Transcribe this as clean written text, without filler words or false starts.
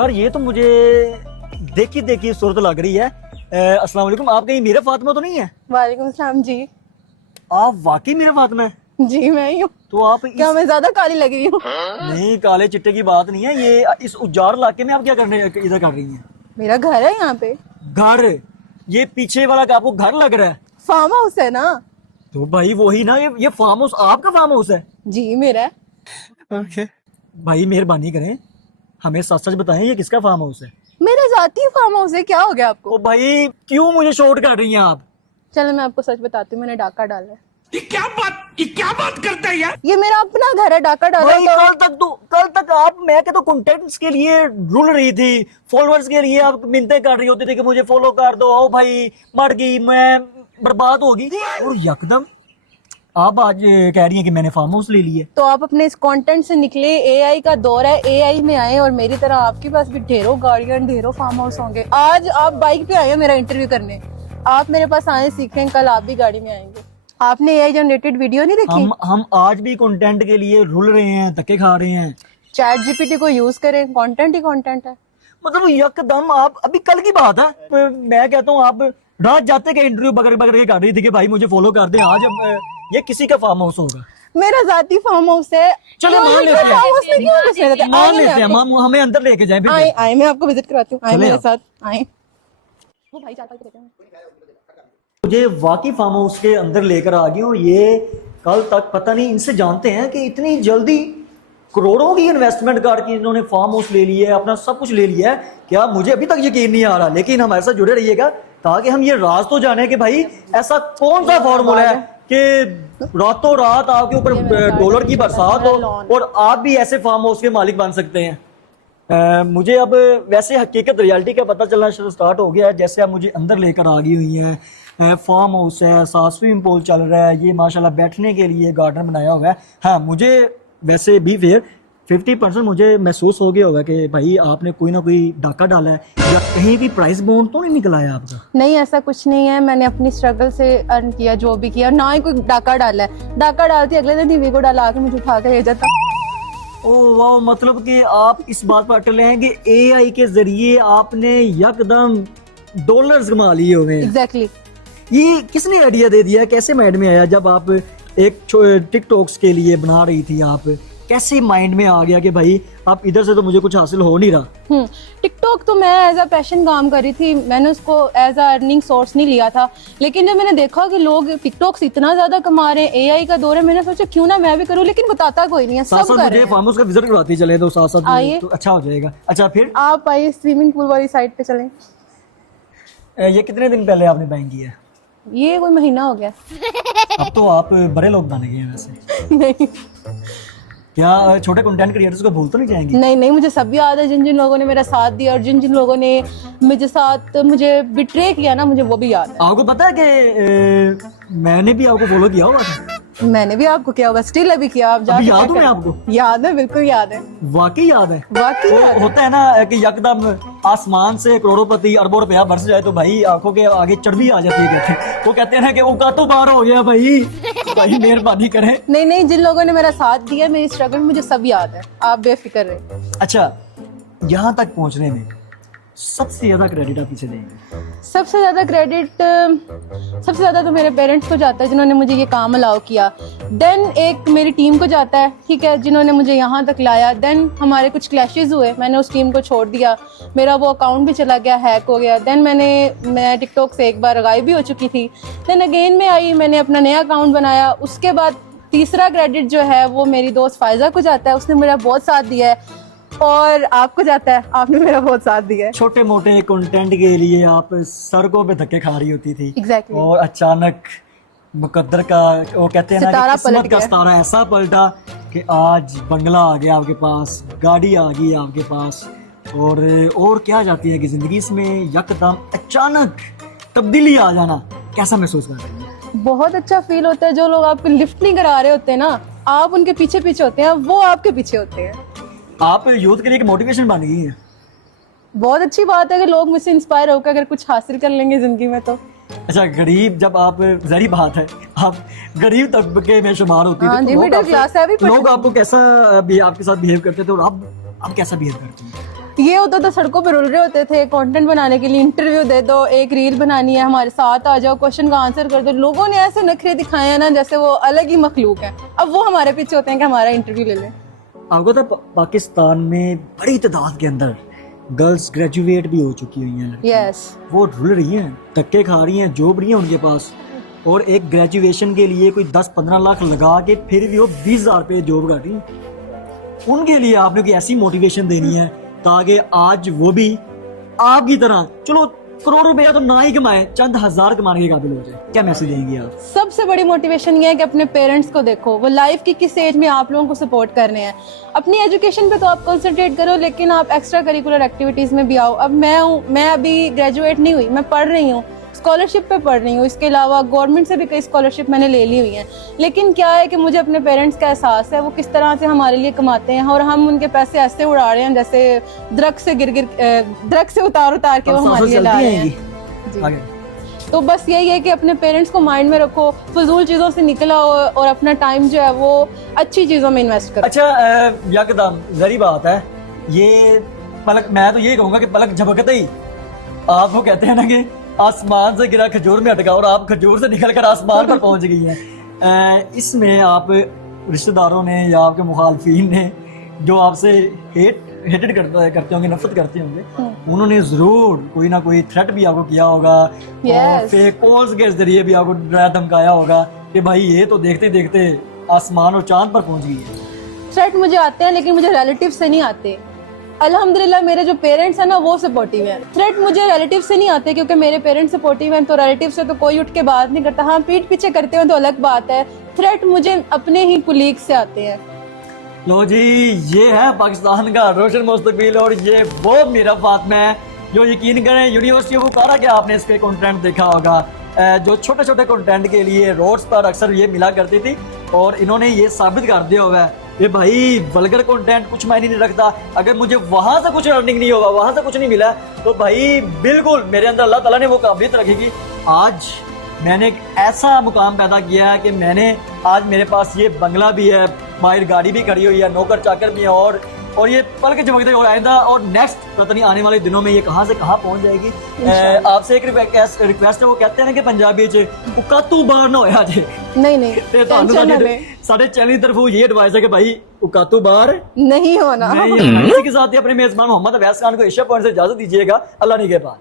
यार ये तो मुझे देखी देखी सूरत लग रही है। अस्सलाम वालेकुम, आप कहीं मीरा फातिमा तो नहीं है? वालेकुम सलाम जी। आप वाकई मीरा फातिमा है? जी मैं ही हूँ। तो आप क्या मैं ज्यादा काली लग रही हूँ? नहीं, काले चिट्टे की बात नहीं है, ये इस उजाड़ इलाके में आप क्या करने इधर कर रही हैं? मेरा घर है यहाँ पे। घर? ये पीछे वाला का आपको घर लग रहा है? फार्म हाउस है ना। तो भाई वही ना, ये फार्म हाउस आपका फार्म हाउस है? जी मेरा है। भाई मेहरबानी करें, हमें सच सच बताएं ये किसका फार्म हाउस है? मेरा जाती फार्म हाउस है, क्या हो गया आपको? ओ भाई क्यों मुझे शॉर्ट कर रही हैं आप? चलो मैं आपको सच बताती हूँ, मैंने डाका डाला है। ये क्या बात करता है यार? ये मेरा अपना घर है, डाका डाला भाई है तो। कल तक आप मैं के तो कंटेंट्स के लिए रुल रही थी, फॉलोअर्स के लिए आप मिन्नतें कर रही होती थी कि मुझे फॉलो कर दो, ओ भाई मर गई मैं, बर्बाद होगी, और यकदम आप आज कह रही हैं कि मैंने फार्म हाउस ले लिया। तो आप अपने इस कंटेंट से निकले, एआई का दौर है, एआई में आए, और मेरी तरह आपके पास भी ढेरों गाड़ियां ढेरों फार्म हाउस होंगे। आज आप बाइक पे आए हैं मेरा इंटरव्यू करने, आप मेरे पास आए सीखें, कल आप भी गाड़ी में आएंगे। आपने एआई जनरेटेड वीडियो नहीं देखी? हम आज भी कंटेंट के लिए रुल रहे हैं, धक्के खा रहे हैं। चैट जीपीटी को यूज करें, कंटेंट ही कंटेंट है। मतलब यकदम आप, अभी कल की बात है, मैं कहता हूँ आप रात जाते के इंटरव्यू बगर बगर के कर रही थी कि भाई मुझे फॉलो कर दे, आज ये किसी का फार्म हाउस होगा? मेरा जाती फार्म हाउस है। चलो मान लेते हैं, मान लेते हैं, हमें अंदर लेके जाए। आए आए, मैं आपको विजिट कराती हूँ, आए मेरे साथ आए। वो भाई चाहता है मुझे वाकई फार्म हाउस के अंदर लेकर आ गई हूँ। ये कल तक पता नहीं इनसे जानते हैं कि इतनी जल्दी करोड़ों की इन्वेस्टमेंट करके इन्होंने फार्म हाउस ले लिया है, अपना सब कुछ ले लिया है क्या? मुझे अभी तक यकीन नहीं आ रहा, लेकिन हमारे साथ जुड़े रहिएगा ताकि हम ये राज तो जाने कि भाई ऐसा कौन सा फॉर्मूला है कि रातों रात आपके ऊपर डॉलर की बरसात हो और आप भी ऐसे फार्म हाउस के मालिक बन सकते हैं। मुझे अब वैसे हकीकत रियलिटी का पता चलना स्टार्ट हो गया है। जैसे आप मुझे अंदर लेकर आ गई हुई हैं, फार्म हाउस है, साथ स्विमिंग पूल चल रहा है, ये माशाल्लाह बैठने के लिए गार्डन बनाया हुआ है। हाँ, मुझे वैसे भी फिर 50% मुझे महसूस हो गया होगा कि भाई आपने कोई ना कोई डाका डाला है, या कहीं भी प्राइस बॉन्ड तो नहीं निकला है आपका? नहीं, ऐसा कुछ नहीं है, मैंने अपनी स्ट्रगल से अर्न किया जो भी किया, ना ही कोई डाका डाला है। डाका डालती अगले दिन टीवी को डाला के मुझे उठा कर ले जाता। ओह वाह, मतलब कि आप इस बात पर अटल हैं कि एआई के जरिए आपने यकदम डॉलर्स कमा लिए हुए हैं। एग्जैक्टली। ये किसने आइडिया दे दिया, कैसे माइंड में आया? जब आप एक टिकटॉक्स के लिए बना रही थी, आप कैसे माइंड में आ गया कि भाई आप इधर से तो मुझे कुछ हासिल हो नहीं रहा? टिकटॉक तो मैं एज अ पैशन काम कर रही थी, मैंने उसको एज अ अर्निंग सोर्स नहीं लिया था। लेकिन जब मैंने देखा कि लोग टिकटॉक से इतना ज्यादा कमा रहे हैं, एआई का दौर है, मैंने सोचा क्यों ना मैं भी करूं, लेकिन बताता कोई नहीं है, सब कर रहे हैं। फार्म हाउस का विजिट करवाती चले तो साथ साथ आइए। तो अच्छा हो जाएगा। अच्छा फिर आप आइए, स्विमिंग पूल वाली साइड पे चलें। ये कितने दिन पहले आपने बाइंग किया है? ये कोई महीना हो गया। अब तो आप बड़े लोग बन गए हैं वैसे। नहीं क्या छोटे कंटेंट क्रिएटर्स को भूल तो नहीं जाएंगे? नहीं नहीं, मुझे सब याद है, जिन जिन लोगों ने मेरा साथ दिया और जिन जिन लोगों ने मुझे बिट्रे किया ना, मुझे वो भी याद है। आपको पता है कि मैंने भी आपको फॉलो किया हुआ था? मैंने भी आपको किया होगा, स्टिल अभी किया। आप अभी याद है आपको? याद है, बिल्कुल याद है। वाकई याद है? वाकई याद है। होता है ना कि यकदम आसमान से करोड़पति अरबों रुपया बरस जाए तो भाई आंखों के आगे चर्बी आ जाती है। वो कहते हैं ना कि औकात तो बाहर हो गया भाई, भाई मेहरबानी करें। नहीं नहीं, जिन लोगों ने मेरा साथ दिया, मेरी स्ट्रगल, मुझे सब याद है, आप बेफिक्र रहे। अच्छा, यहाँ तक पहुँचने में सबसे ज्यादा क्रेडिट आप किसे देंगे? सबसे ज्यादा तो मेरे पेरेंट्स को जाता है जिन्होंने मुझे ये काम अलाउ किया। देन एक मेरी टीम को जाता है, ठीक है, जिन्होंने मुझे यहाँ तक लाया। देन हमारे कुछ क्लैशेस हुए, मैंने उस टीम को छोड़ दिया, मेरा वो अकाउंट भी चला गया, हैक हो गया। देन मैं टिकटॉक से एक बार गायब भी हो चुकी थी। देन अगेन में आई, मैंने अपना नया अकाउंट बनाया। उसके बाद तीसरा क्रेडिट जो है वो मेरी दोस्त फायजा को जाता है, उसने मेरा बहुत साथ दिया है। और आपको जाता है, आपने मेरा बहुत साथ दिया है। छोटे मोटे कंटेंट के लिए आप सड़कों पे धक्के खा रही होती थी। Exactly. और अचानक मुकद्दर का, वो कहते हैं ना कि किस्मत का सितारा ऐसा पलटा कि आज बंगला आ गया आपके पास, गाड़ी आ गई आपके पास, और क्या जाती है कि जिंदगी इसमें यकदम अचानक तब्दीली आ जाना, कैसा महसूस कर रहे हैं? बहुत अच्छा फील होता है। जो लोग आपको लिफ्ट नहीं करा रहे होते ना, आप उनके पीछे पीछे होते हैं, वो आपके पीछे होते हैं। आप यूथ के लिए एक मोटिवेशन बन गई है। बहुत अच्छी बात है कि लोग मुझसे इंस्पायर होकर अगर कुछ हासिल कर लेंगे जिंदगी में तो। अच्छा, गरीब, जब आप, जरी बात है, आप गरीब तबके में शुमार होती हाँ थी, जी, तो मिडिल क्लास है अभी। लोग आपको कैसा भी आपके साथ बिहेव करते थे और आप कैसा बिहेव करती हैं? ये होता था सड़कों पर रुल रहे होते थे कंटेंट बनाने के लिए, इंटरव्यू दे दो, एक रील बनानी है, हमारे साथ आ जाओ, क्वेश्चन का आंसर कर दो। लोगों ने ऐसे नखरे दिखाए हैं ना जैसे वो अलग ही मखलूक है। अब वो हमारे पीछे होते हैं कि हमारा इंटरव्यू ले लें। आपको तो पाकिस्तान में बड़ी तादाद के अंदर गर्ल्स ग्रेजुएट भी हो चुकी हुई हैं। यस, वो रुल रही हैं, धक्के खा रही हैं, जॉब नहीं है उनके पास, और एक ग्रेजुएशन के लिए कोई 10-15 लाख लगा के फिर भी वो 20,000 पे जॉब कर रही हैं। उनके लिए आपने कोई ऐसी मोटिवेशन देनी है ताकि आज वो भी आपकी तरह, चलो करोड़ रुपया तो ना ही कमाए, चंद हजार कमाने के काबिल हो जाए। क्या मैसेज देंगे आप? सबसे बड़ी मोटिवेशन ये है कि अपने पेरेंट्स को देखो, वो लाइफ की किस एज में आप लोगों को सपोर्ट करने हैं। अपनी एजुकेशन पे तो आप कंसंट्रेट करो, लेकिन आप एक्स्ट्रा करिकुलर एक्टिविटीज में भी आओ। अब मैं अभी ग्रेजुएट नहीं हुई, मैं पढ़ रही हूँ, स्कॉलरशिप पे पढ़ रही हूँ। इसके अलावा गवर्नमेंट से भी कई स्कॉलरशिप मैंने ले ली हुई हैं। लेकिन क्या है कि मुझे अपने पेरेंट्स का एहसास है वो किस तरह से हमारे लिए कमाते हैं, और हम उनके पैसे ऐसे उड़ा रहे हैं जैसे दरख्त से उतार के वो हमारे लिए ला रहे हैं। आगे। तो बस यही है कि अपने पेरेंट्स को माइंड में रखो, फजूल चीज़ों से निकल आओ और अपना टाइम जो है वो अच्छी चीज़ों में इन्वेस्ट करो। अच्छा, यकदम जरी बात है ये पलक, मैं तो ये कहूंगा कि पलक झपकते ही आपको कहते हैं ना कि आसमान से गिरा खजूर में अटका, और आप खजूर से निकल कर आसमान पर पहुंच गई हैं। इसमें आप रिश्तेदारों ने या आपके मुखालफीन ने जो आपसे हेटेड करते होंगे, नफरत करते होंगे, उन्होंने जरूर कोई ना कोई थ्रेट भी आपको किया होगा, और फेक कॉल्स के जरिए भी आपको डराया धमकाया होगा कि भाई ये तो देखते देखते आसमान और चांद पर पहुंच गई है। थ्रेट मुझे आते हैं लेकिन मुझे रिलेटिव से नहीं आते। अल्हम्दुलिल्लाह मेरे जो पेरेंट्स हैं ना वो सपोर्टिव हैं। थ्रेट मुझे रिलेटिव से नहीं आते क्योंकि मेरे पेरेंट्स सपोर्टिव हैं, तो रिलेटिव से तो कोई उठ के बात नहीं करता। हाँ, पीठ पीछे करते हो तो अलग बात है। थ्रेट मुझे अपने ही कुलीग से आते हैं। लो जी, ये है पाकिस्तान का रोशन मुस्तकबिल, और ये वो मेरा फातिमा है जो यकीन करें यूनिवर्सिटी ऑफ बुखारा के आपने इसके कंटेंट देखा होगा, जो छोटे छोटे कंटेंट के लिए रोड्स पर अक्सर ये मिला करती थी, और इन्होंने ये साबित कर दिया हुआ है कि भाई वल्गर कंटेंट कुछ मायने नहीं रखता। अगर मुझे वहां से कुछ अर्निंग नहीं होगा, वहां से कुछ नहीं मिला, तो भाई बिल्कुल मेरे अंदर अल्लाह ताला ने वो काबिलियत रखेगी। आज मैंने एक ऐसा मुकाम पैदा किया है कि आज मेरे पास ये बंगला भी है, बाहर गाड़ी भी खड़ी हुई है, नौकर चाकर भी है, और ये पल के झपकते हुए आइंदा और नेक्स्ट पता नहीं आने वाले दिनों में ये कहाँ से कहाँ पहुंच जाएगी। आपसे एक रिक्वेस्ट है, वो कहते हैं ना कि पंजाबी च उकातू बाहर ना होया जे। नहीं साढ़े चैनल की तरफ ये एडवाइस है कि भाई उकातू बाहर नहीं होना। इसी के साथ ही अपने मेजबान मोहम्मद अवैस खान को एशिया पॉइंट से इजाजत दीजिएगा। अल्लाह ने के बाद।